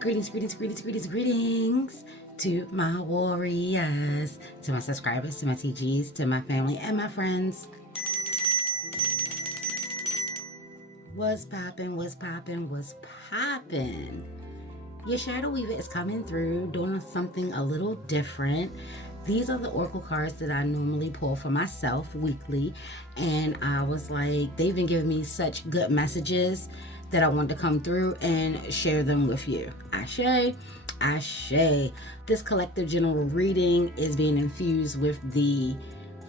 Greetings to my warriors, to my subscribers, to my TGs, to my family and my friends. What's poppin'? Your shadow weaver is coming through, doing something a little different. These are the oracle cards that I normally pull for myself weekly, and I was like, they've been giving me such good messages that I want to come through and share them with you. Ashe. This collective general reading is being infused with the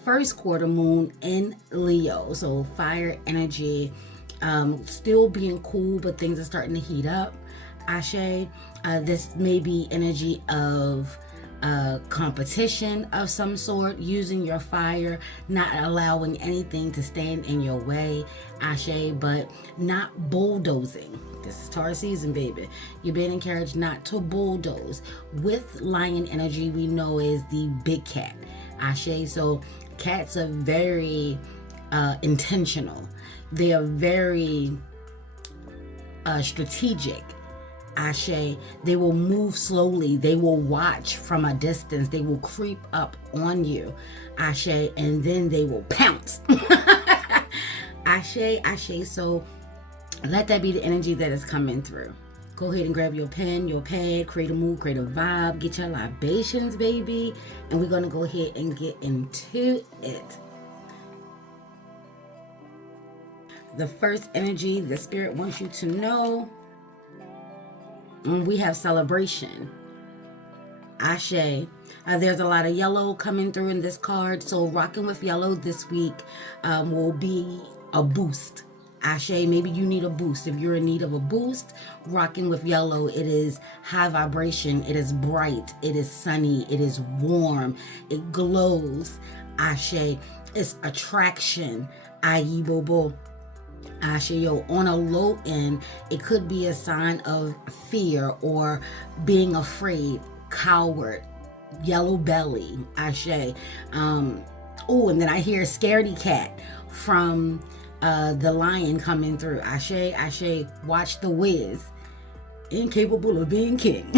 first quarter moon in Leo, so fire energy, still being cool, but things are starting to heat up. Ashe. This may be energy of competition of some sort, using your fire, not allowing anything to stand in your way, Ashe, but not bulldozing. This is Taurus season, baby. You're being encouraged not to bulldoze. With lion energy, we know is the big cat, Ashe. So cats are very intentional. They are very strategic. Ashe. They will move slowly. They will watch from a distance. They will creep up on you, Ashe, and then they will pounce. Ashe. So let that be the energy that is coming through. Go ahead and grab your pen, your pad, create a mood, create a vibe, get your libations, baby, and we're going to go ahead and get into it. The first energy the spirit wants you to know, we have celebration. Ashe. There's a lot of yellow coming through in this card, so rocking with yellow this week will be a boost. Ashe. Maybe you need a boost. If you're in need of a boost, rocking with yellow, it is high vibration, it is bright, it is sunny, it is warm, it glows. Ashe. It's attraction. Ayi bobo. Ashe, on a low end, it could be a sign of fear or being afraid, coward, yellow belly, Ashe. And then I hear scaredy cat from the lion coming through. Ashe, watch the whiz, incapable of being king.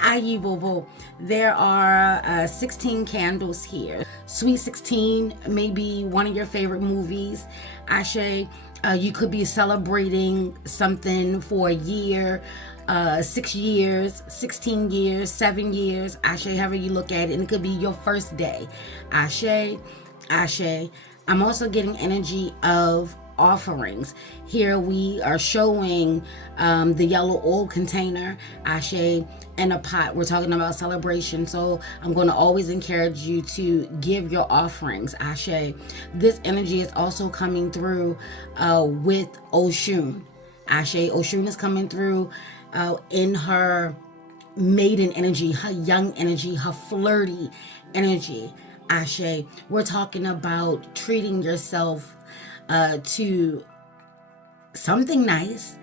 Ayi bobo. There are 16 candles here. Sweet 16 may be one of your favorite movies. Ashe, you could be celebrating something for a year, 6 years, 16 years, 7 years. Ashe, however you look at it. And it could be your first day. Ashe. I'm also getting energy of offerings. Here we are showing the yellow oil container, Ashe, and a pot. We're talking about celebration, so I'm going to always encourage you to give your offerings, Ashe. This energy is also coming through with Oshun, Ashe. Oshun is coming through in her maiden energy, her young energy, her flirty energy, Ashe. We're talking about treating yourself to something nice.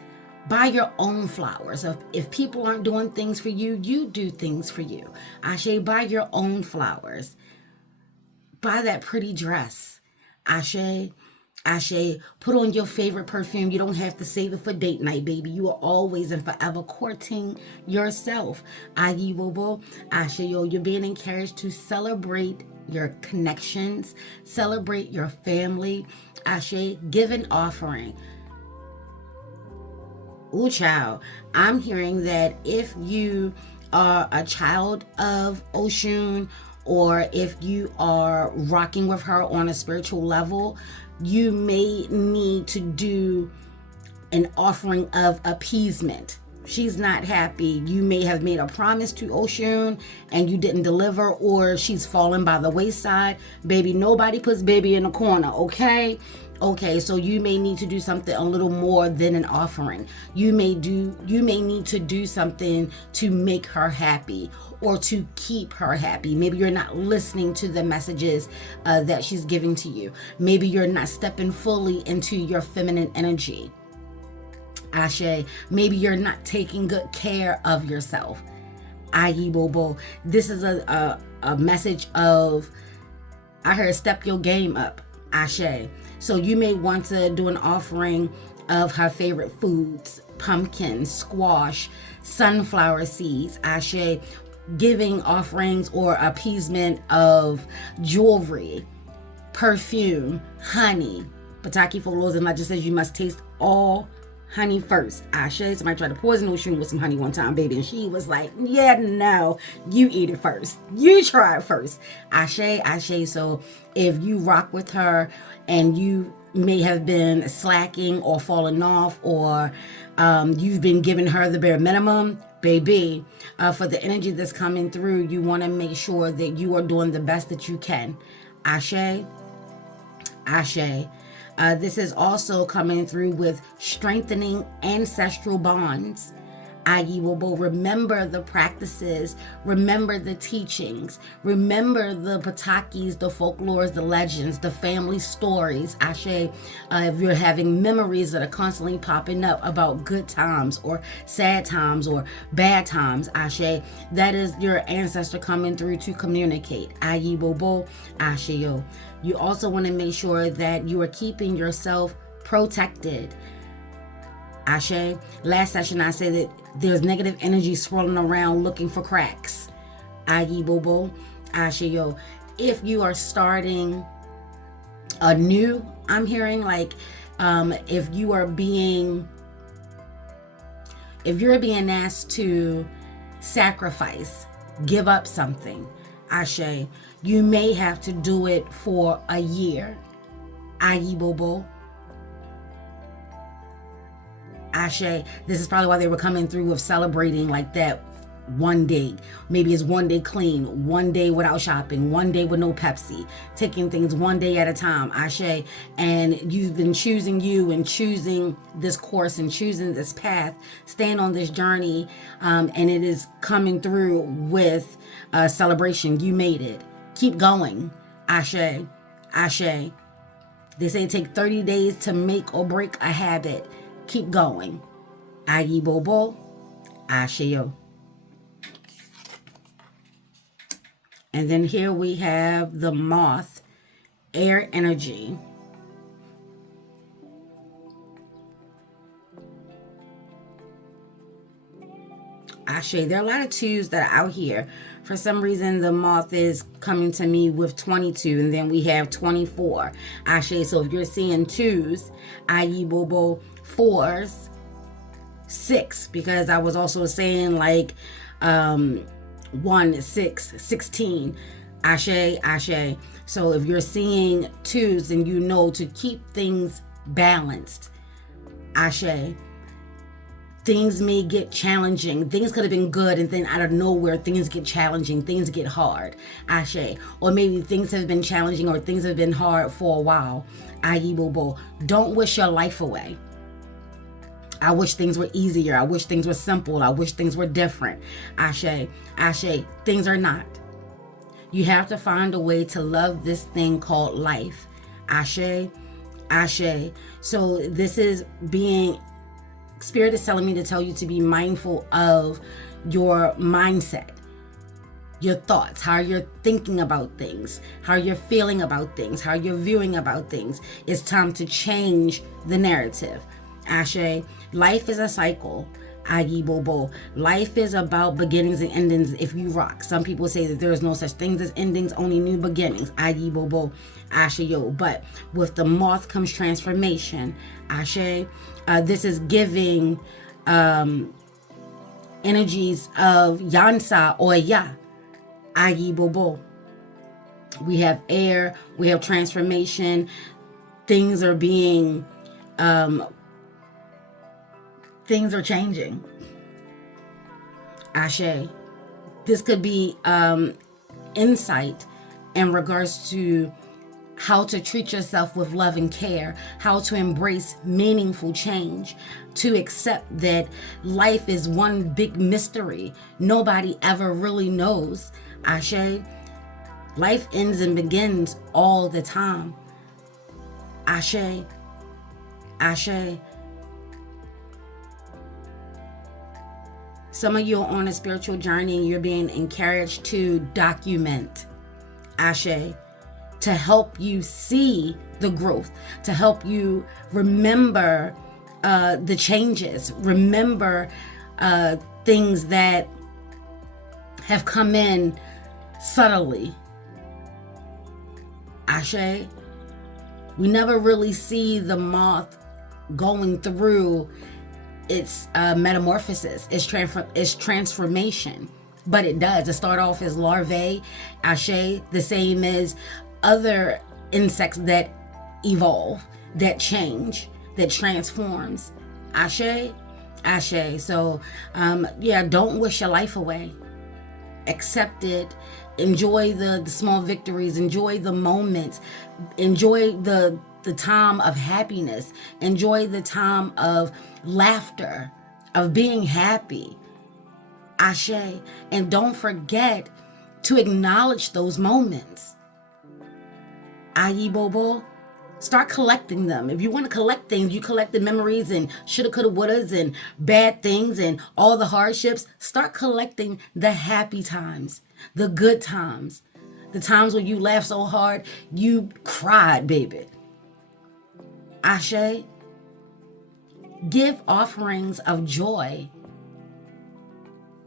Buy your own flowers. If people aren't doing things for you, you do things for you. Ashe, buy your own flowers. Buy that pretty dress. Ashe, put on your favorite perfume. You don't have to save it for date night, baby. You are always and forever courting yourself. Ayi bobo. Ashe, you're being encouraged to celebrate your connections, celebrate your family. Ashe, give an offering. Ooh, child, I'm hearing that if you are a child of Oshun, or if you are rocking with her on a spiritual level, you may need to do an offering of appeasement. She's not happy. You may have made a promise to Oshun and you didn't deliver, or she's fallen by the wayside. Baby, nobody puts baby in a corner, okay? Okay, so you may need to do something a little more than an offering. You may need to do something to make her happy or to keep her happy. Maybe you're not listening to the messages that she's giving to you. Maybe you're not stepping fully into your feminine energy. Ashe, maybe you're not taking good care of yourself. Ayi bobo. This is a message of, I heard, step your game up. Ashe. So you may want to do an offering of her favorite foods: pumpkin, squash, sunflower seeds. Ashe, giving offerings or appeasement of jewelry, perfume, honey. Pataki Folos and Legend says you must taste all honey first. Ashe, somebody tried to poison Oshun with some honey one time, baby, and she was like, yeah, no, you eat it first. You try it first. Ashe, Ashe. So if you rock with her and you may have been slacking or falling off, or you've been giving her the bare minimum, baby, for the energy that's coming through, you want to make sure that you are doing the best that you can. Ashe, Ashe. This is also coming through with strengthening ancestral bonds. Ayiwobo, remember the practices, remember the teachings, remember the patakis, the folklores, the legends, the family stories. Ashe, if you're having memories that are constantly popping up about good times or sad times or bad times, Ashe, that is your ancestor coming through to communicate. Ayiwobo, Asheo. You also want to make sure that you are keeping yourself protected. Ashe. Last session I said that there's negative energy swirling around looking for cracks. Ayiwobo, Asheo. If you are starting anew, I'm hearing like if you're being asked to sacrifice, give up something, Ashe, you may have to do it for a year. Ayiwobo, Ashe. This is probably why they were coming through with celebrating like that one day. Maybe it's one day clean, one day without shopping, one day with no Pepsi, taking things one day at a time, Ashe. And you've been choosing you and choosing this course and choosing this path, staying on this journey, and it is coming through with a celebration. You made it. Keep going, Ashe, Ashe. They say take 30 days to make or break a habit. Keep going. Ayiwobo, Asheo. And then here we have the moth, air energy. Ashe. There are a lot of twos that are out here. For some reason, the moth is coming to me with 22, and then we have 24. Ashe. So if you're seeing twos, Ayiwobo, fours, 6, because I was also saying like 1, 6, 16. Ashe, Ashe. So if you're seeing twos, then you know to keep things balanced. Ashe. Things may get challenging. Things could have been good, and then out of nowhere, things get challenging. Things get hard. Ashe. Or maybe things have been challenging or things have been hard for a while. Ayiwobo. Don't wish your life away. I wish things were easier. I wish things were simple. I wish things were different. Ashe, Ashe. Things are not. You have to find a way to love this thing called life. Ashe, Ashe. So this is being... Spirit is telling me to tell you to be mindful of your mindset, your thoughts, how you're thinking about things, how you're feeling about things, how you're viewing about things. It's time to change the narrative. Ashe, life is a cycle. Ayiwobo. Life is about beginnings and endings if you rock. Some people say that there is no such things as endings, only new beginnings. Ayiwobo, Asheo. But with the moth comes transformation. Ashe. This is giving energies of Yansa or Ya. Ayiwobo. We have air. We have transformation. Things are being... things are changing. Ashe. This could be insight in regards to how to treat yourself with love and care, how to embrace meaningful change, to accept that life is one big mystery. Nobody ever really knows. Ashe. Life ends and begins all the time. Ashe. Ashe. Some of you are on a spiritual journey and you're being encouraged to document. Ashe. To help you see the growth, to help you remember the changes. Remember things that have come in subtly. Ashe, we never really see the moth going through its metamorphosis, its transformation. But it does. It start off as larvae, Ashe, the same as other insects that evolve, that change, that transforms. Ashe, Ashe. So, don't wish your life away. Accept it. Enjoy the small victories. Enjoy the moments. Enjoy the time of happiness. Enjoy the time of laughter, of being happy. Ashe. And don't forget to acknowledge those moments. Ayi Bobo. Start collecting them. If you want to collect things, you collect the memories and shoulda, coulda, wouldas and bad things and all the hardships. Start collecting the happy times, the good times, the times when you laughed so hard, you cried, baby. Ashe. Give offerings of joy.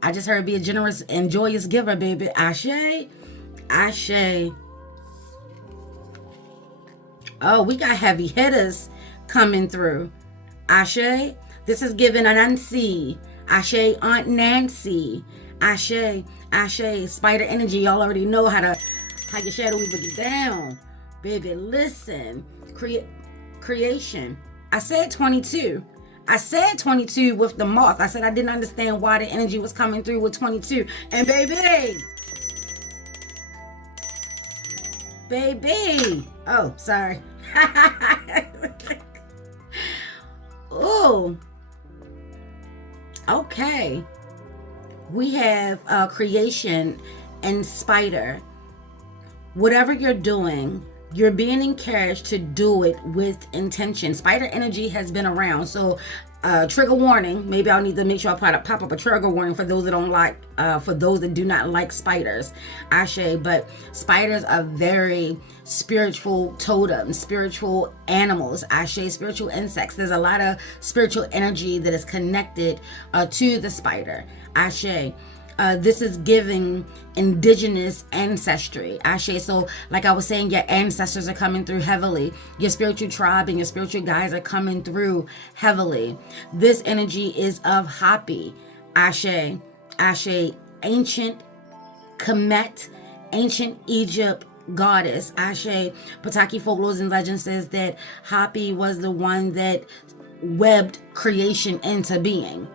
I just heard be a generous and joyous giver, baby. Ashe. Ashe. Oh, we got heavy hitters coming through. Ashe. This is giving Unflinching. Ashe, Aunt Nancy. Ashe. Ashe. Spider energy. Y'all already know how your shadow weaver get down. Baby, listen. Creation. I said 22. I said 22 with the moth. I said I didn't understand why the energy was coming through with 22. And baby. Oh, sorry. Oh. Okay. We have creation and spider. Whatever you're doing, you're being encouraged to do it with intention. Spider energy has been around. So trigger warning. Maybe I'll need to make sure I pop up a trigger warning for those that don't like, for those that do not like spiders. Ashe. But spiders are very spiritual totems, spiritual animals. Ashe. Spiritual insects. There's a lot of spiritual energy that is connected to the spider. Ashe. This is giving indigenous ancestry. Ashe. So like I was saying, your ancestors are coming through heavily. Your spiritual tribe and your spiritual guides are coming through heavily. This energy is of Hapi. Ashe. Ashe. Ancient Kemet, ancient Egypt goddess. Ashe. Pataki folklore and legend says that Hapi was the one that webbed creation into being.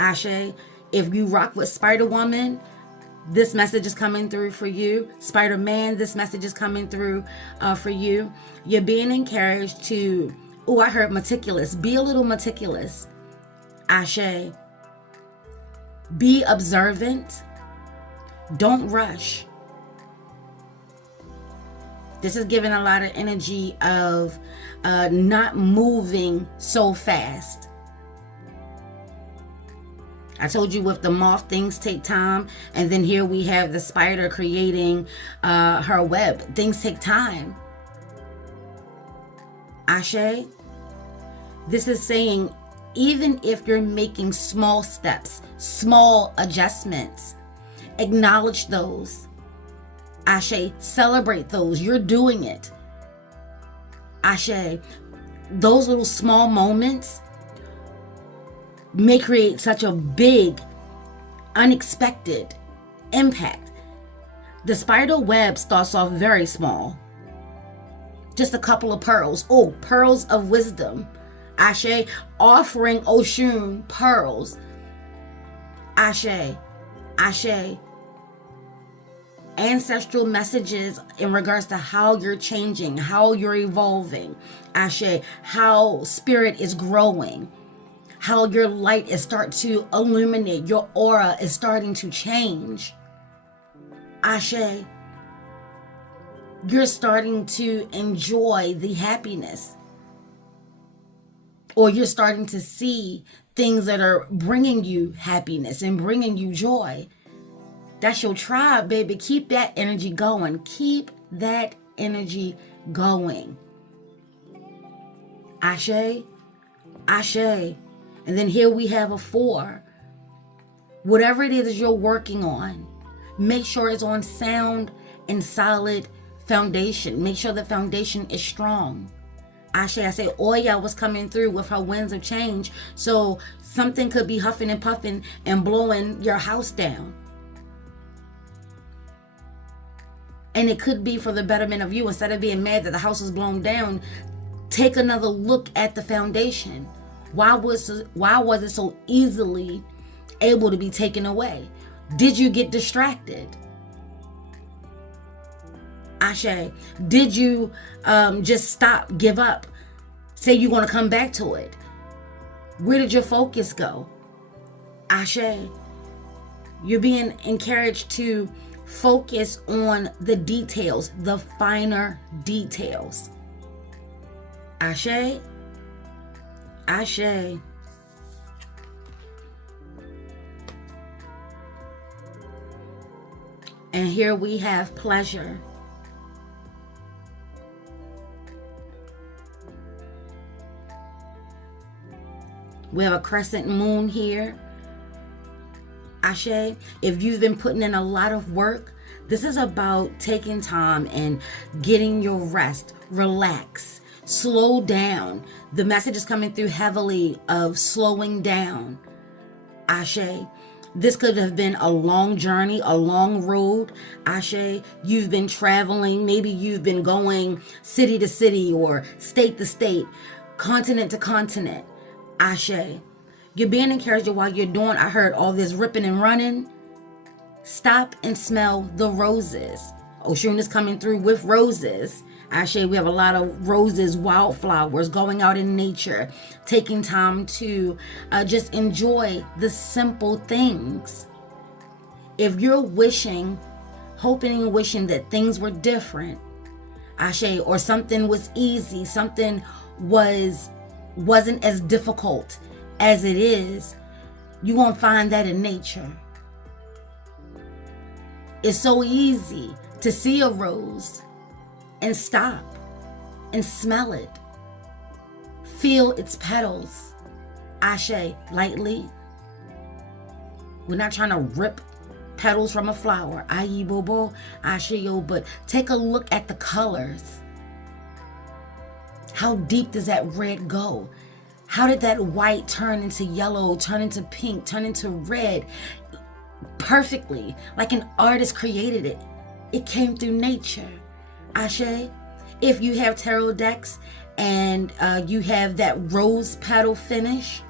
Ashe. If you rock with Spider Woman, this message is coming through for you. Spider Man, this message is coming through for you. You're being encouraged to, I heard meticulous. Be a little meticulous. Ashe. Be observant. Don't rush. This is giving a lot of energy of not moving so fast. I told you with the moth, things take time. And then here we have the spider creating her web. Things take time. Ashe. This is saying, even if you're making small steps, small adjustments, acknowledge those. Ashe. Celebrate those. You're doing it. Ashe. Those little small moments may create such a big, unexpected impact. The spider web starts off very small. Just a couple of pearls. Oh, pearls of wisdom. Ashe. Offering Oshun pearls. Ashe. Ashe. Ancestral messages in regards to how you're changing, how you're evolving. Ashe. How spirit is growing. How your light is starting to illuminate. Your aura is starting to change. Ashe. You're starting to enjoy the happiness. Or you're starting to see things that are bringing you happiness and bringing you joy. That's your tribe, baby. Keep that energy going. Keep that energy going. Ashe. Ashe. And then here we have a 4. Whatever it is that you're working on, make sure it's on sound and solid foundation. Make sure the foundation is strong. Ashe, I say Oya was coming through with her winds of change. So something could be huffing and puffing and blowing your house down. And it could be for the betterment of you. Instead of being mad that the house was blown down, take another look at the foundation. Why was it so easily able to be taken away? Did you get distracted? Ashe, did you just stop, give up, say you're going to come back to it? Where did your focus go? Ashe, you're being encouraged to focus on the details, the finer details. Ashe, Ashe. And here we have pleasure. We have a crescent moon here. Ashe, if you've been putting in a lot of work, this is about taking time and getting your rest. Relax. Slow down. The message is coming through heavily of slowing down. Ashe. This could have been a long journey, a long road. Ashe, you've been traveling. Maybe you've been going city to city or state to state, continent to continent. Ashe, you're being encouraged while you're doing, I heard all this ripping and running. Stop and smell the roses. Oshun is coming through with roses. Ashe, we have a lot of roses, wildflowers, going out in nature, taking time to just enjoy the simple things. If you're wishing, hoping and wishing that things were different, Ashe, or something was easy, something wasn't as difficult as it is, you're going to find that in nature. It's so easy to see a rose and stop and smell it. Feel its petals. Ashe, lightly. We're not trying to rip petals from a flower. Ayi bobo, ashe yo, but take a look at the colors. How deep does that red go? How did that white turn into yellow, turn into pink, turn into red? Perfectly, like an artist created it. It came through nature. Ashe, if you have tarot decks and you have that rose petal finish,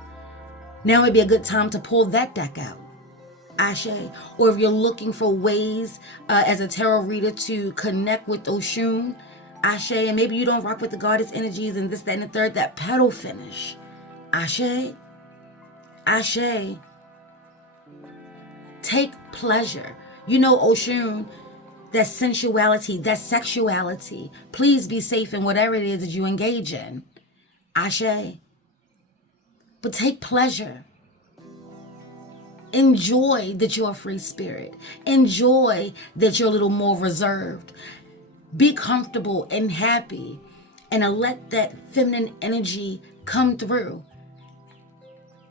now would be a good time to pull that deck out. Ashe, or if you're looking for ways as a tarot reader to connect with Oshun, Ashe, and maybe you don't rock with the goddess energies and this, that, and the third, that petal finish. Ashe, Ashe. Take pleasure. You know, Oshun, that sensuality, that sexuality. Please be safe in whatever it is that you engage in. Ashe. But take pleasure. Enjoy that you're a free spirit. Enjoy that you're a little more reserved. Be comfortable and happy, and let that feminine energy come through.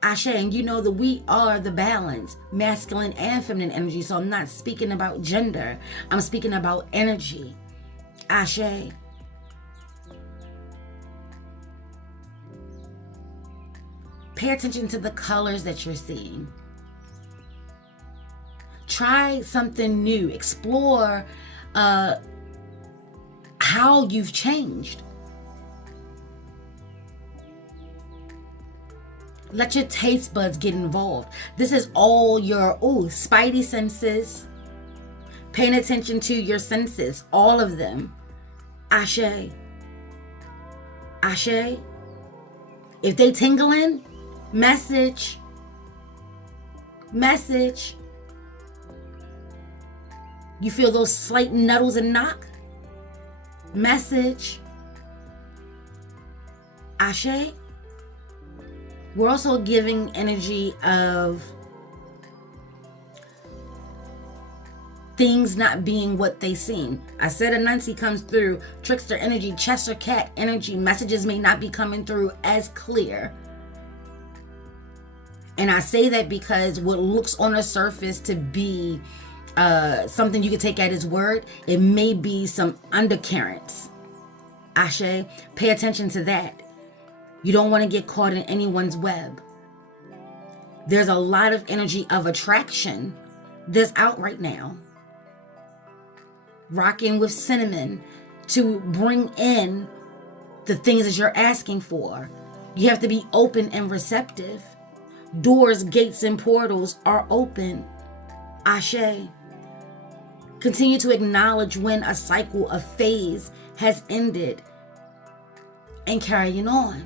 Ashe, and you know that we are the balance, masculine and feminine energy. So I'm not speaking about gender. I'm speaking about energy. Ashe. Pay attention to the colors that you're seeing. Try something new. Explore how you've changed. Let your taste buds get involved. This is all your spidey senses. Paying attention to your senses, all of them. Ashe. Ashe. If they tingling, message. Message. You feel those slight nuddles and knock? Message. Ashe. We're also giving energy of things not being what they seem. I said Anansi comes through, trickster energy, Chester cat energy. Messages may not be coming through as clear. And I say that because what looks on the surface to be something you can take at his word, it may be some undercurrents. Ashe, pay attention to that. You don't want to get caught in anyone's web. There's a lot of energy of attraction that's out right now. Rocking with cinnamon to bring in the things that you're asking for. You have to be open and receptive. Doors, gates, and portals are open. Ashe. Continue to acknowledge when a cycle, a phase has ended and carrying on.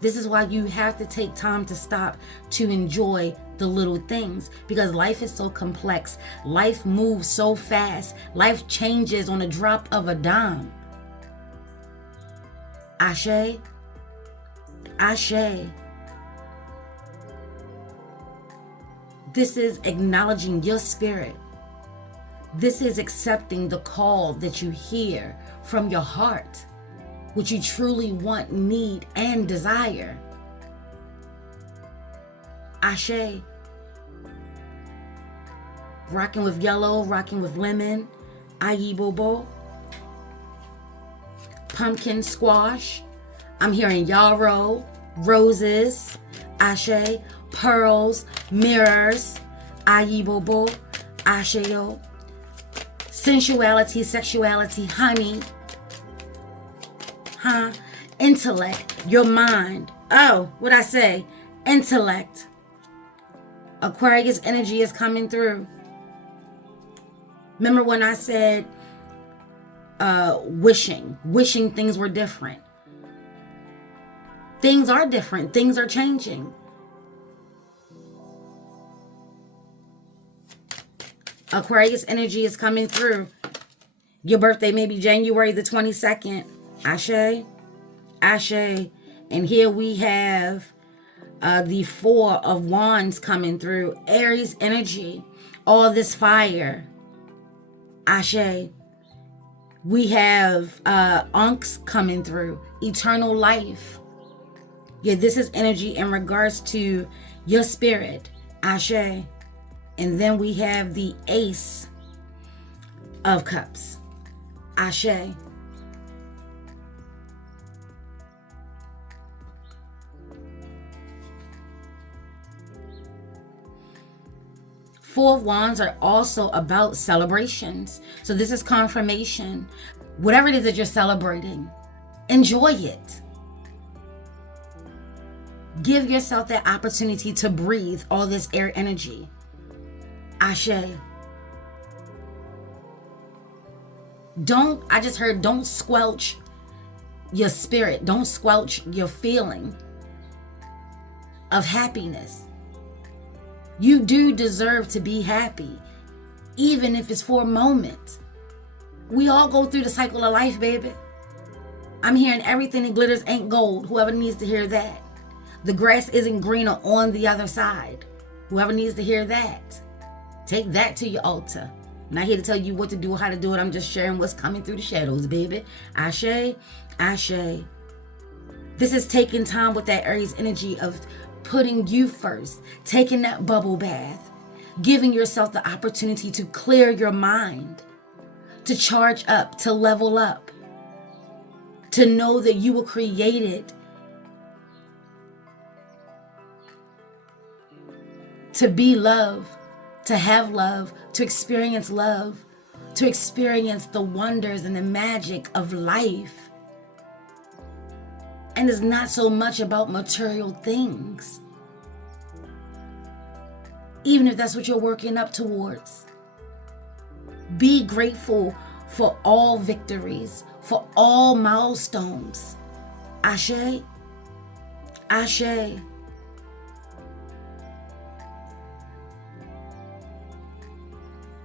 This is why you have to take time to stop to enjoy the little things, because life is so complex. Life moves so fast. Life changes on a drop of a dime. Ashe. Ashe. This is acknowledging your spirit. This is accepting the call that you hear from your heart, what you truly want, need, and desire. Ashe. Rocking with yellow, rocking with lemon, ayi bobo, pumpkin squash. I'm hearing yarrow, roses, ashe, pearls, mirrors, ayi bobo, asheo, sensuality, sexuality, honey, intellect, your mind. Oh, what I say? Intellect. Aquarius energy is coming through. Remember when I said wishing things were different. Things are different. Things are changing. Aquarius energy is coming through. Your birthday may be January the 22nd. Ashe. Ashe. And here we have the Four of Wands coming through. Aries energy. All this fire. Ashe. We have Unks coming through. Eternal life. Yeah, this is energy in regards to your spirit. Ashe. And then we have the Ace of Cups. Ashe. Four of Wands are also about celebrations. So this is confirmation. Whatever it is that you're celebrating, enjoy it. Give yourself that opportunity to breathe all this air energy. Ashe. Don't squelch your spirit. Don't squelch your feeling of happiness. You do deserve to be happy, even if it's for a moment. We all go through the cycle of life, baby. I'm hearing everything that glitters ain't gold. Whoever needs to hear that. The grass isn't greener on the other side. Whoever needs to hear that. Take that to your altar. I'm not here to tell you what to do or how to do it. I'm just sharing what's coming through the shadows, baby. Ashe, ashe. This is taking time with that Aries energy of putting you first, taking that bubble bath, giving yourself the opportunity to clear your mind, to charge up, to level up, to know that you were created to be love, to have love, to experience love, to experience the wonders and the magic of life. And it's not so much about material things. Even if that's what you're working up towards. Be grateful for all victories, for all milestones. Ashe, ashe.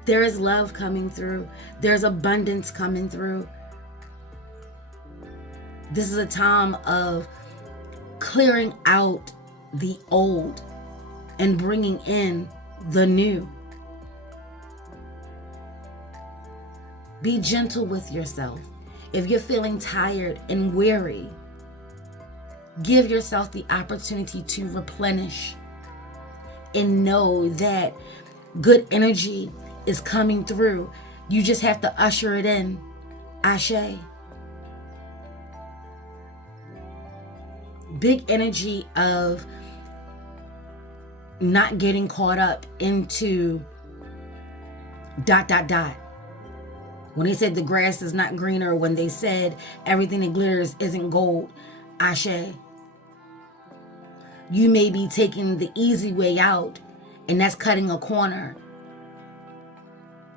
There is love coming through. There's abundance coming through. This is a time of clearing out the old and bringing in the new. Be gentle with yourself. If you're feeling tired and weary, Give yourself the opportunity to replenish and know that good energy is coming through. You just have to usher it in. Ashe. Big energy of not getting caught up into ... When they said the grass is not greener, when they said everything that glitters isn't gold, Ashe. You may be taking the easy way out, and that's cutting a corner.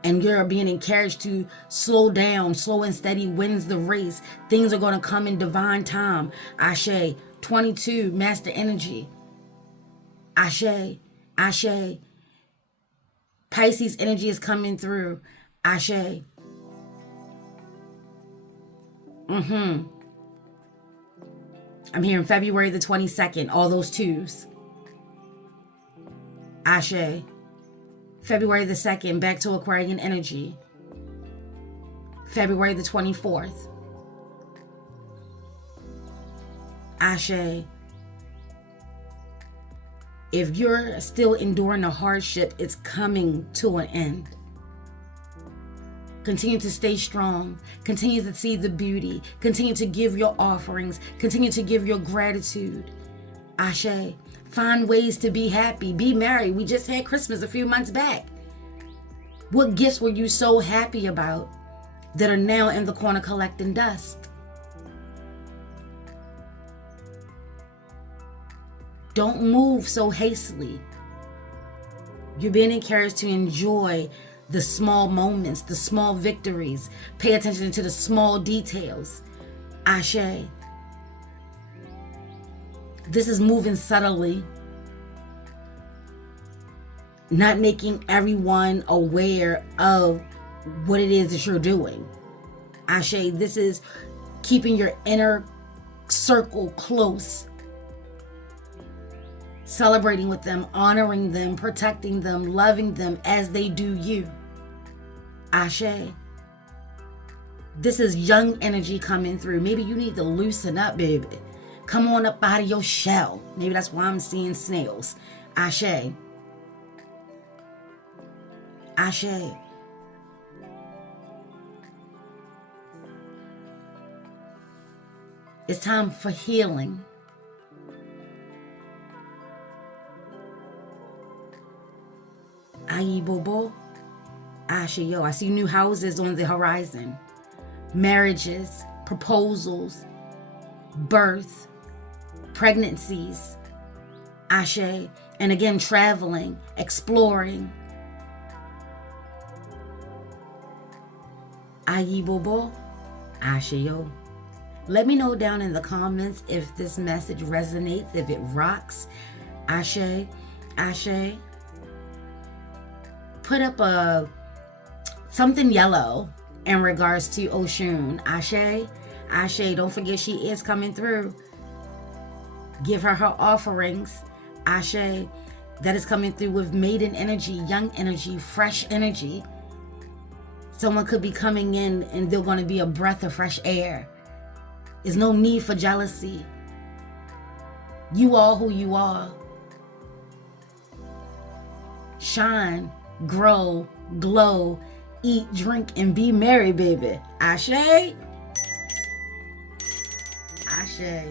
And you're being encouraged to slow down. Slow and steady wins the race. Things are going to come in divine time. Ashe. 22, master energy. Ashe. Ashe. Pisces energy is coming through. Ashe. I'm hearing February the 22nd, all those twos. Ashe. February the 2nd, back to Aquarian energy. February the 24th. Ashe. If you're still enduring a hardship, it's coming to an end. Continue to stay strong. Continue to see the beauty. Continue to give your offerings. Continue to give your gratitude. Ashe. Find ways to be happy. Be merry. We just had Christmas a few months back. What gifts were you so happy about that are now in the corner collecting dust? Don't move so hastily. You're being encouraged to enjoy the small moments, the small victories. Pay attention to the small details. Ashe. This is moving subtly. Not making everyone aware of what it is that you're doing. Ashe, this is keeping your inner circle close. Celebrating with them, honoring them, protecting them, loving them as they do you. Ashe. This is young energy coming through. Maybe you need to loosen up, baby. Come on up out of your shell. Maybe that's why I'm seeing snails. Ashe. Ashe. It's time for healing. Ayi bobo. Ashe yo. I see new houses on the horizon. Marriages, proposals, birth, pregnancies. Ashe. And again, traveling, exploring. Ayi bobo. Ashe yo. Let me know down in the comments if this message resonates, if it rocks. Ashe. Ashe. Put up something yellow in regards to Oshun. Ashe. Ashe. Don't forget she is coming through. Give her her offerings. Ashe. That is coming through with maiden energy, young energy, fresh energy. Someone could be coming in and they're going to be a breath of fresh air. There's no need for jealousy. You are who you are. Shine, grow, glow, eat, drink, and be merry, baby. Ashe. Ashe.